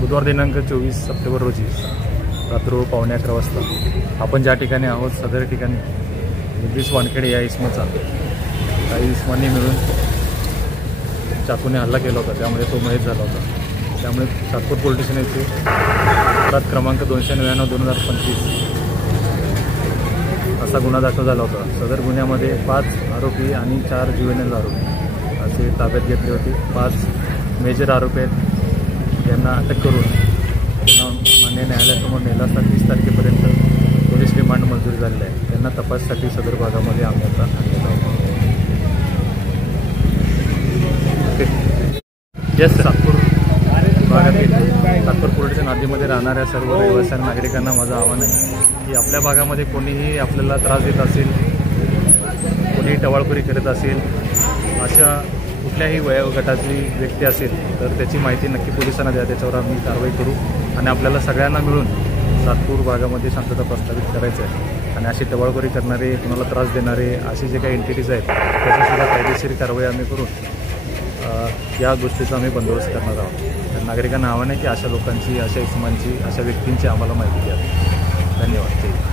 बुधवार दिनांक 24 सप्टेंबर रोजी रात्र 11:15 वाजता आपण ज्या ठिकाणी आहोत सदर ठिकाणी 20 वानखेडे या इसमाचा काही इसमांनी मिळून चाकूने हल्ला केला होता, त्यामुळे तो मयत झाला होता। त्यामुळे सातपूर पोलीस स्टेशन येथे अपराध क्रमांक 299/2025 असा गुन्हा दाखल झाला होता। सदर गुन्ह्यामध्ये 5 आरोपी आणि 4 जुवेनाइल आरोपी असे ताब्यात घेतले होते। 5 मेजर आरोपी आहेत, यांना अटक करून त्यांना मान्य न्यायालयासमोर नेला असता 30 तारखेपर्यंत पोलीस रिमांड मंजूर झालेला आहे। त्यांना तपासासाठी सदर भागामध्ये आम्ही आता आणलेला आहोत। सातपूर भागातील सातपूर पोलीस स्टेशन हद्दीमध्ये राहणाऱ्या सर्व रहिवासी नागरिकांना माझं आव्हान आहे की आपल्या भागामध्ये कोणीही आपल्याला त्रास देत असेल, कोणीही टवाळखोरी करत असेल, अशा कुठल्याही वयोगटाची व्यक्ती असेल तर त्याची माहिती नक्की पोलिसांना द्या। त्याच्यावर आम्ही कारवाई करू आणि आपल्याला सगळ्यांना मिळून सातपूर भागामध्ये शांतता प्रस्थापित करायचं आहे। आणि अशी टवाळखोरी करणारे, कुणाला त्रास देणारे असे जे काही एंटिटीज आहेत त्याच्यासुद्धा कायदेशीर कारवाई आम्ही करून या गोष्टीचा आम्ही बंदोबस्त करणार आहोत। तर नागरिकांना आव्हान आहे की अशा लोकांची, अशा इसमांची, अशा व्यक्तींची आम्हाला माहिती द्या। धन्यवाद।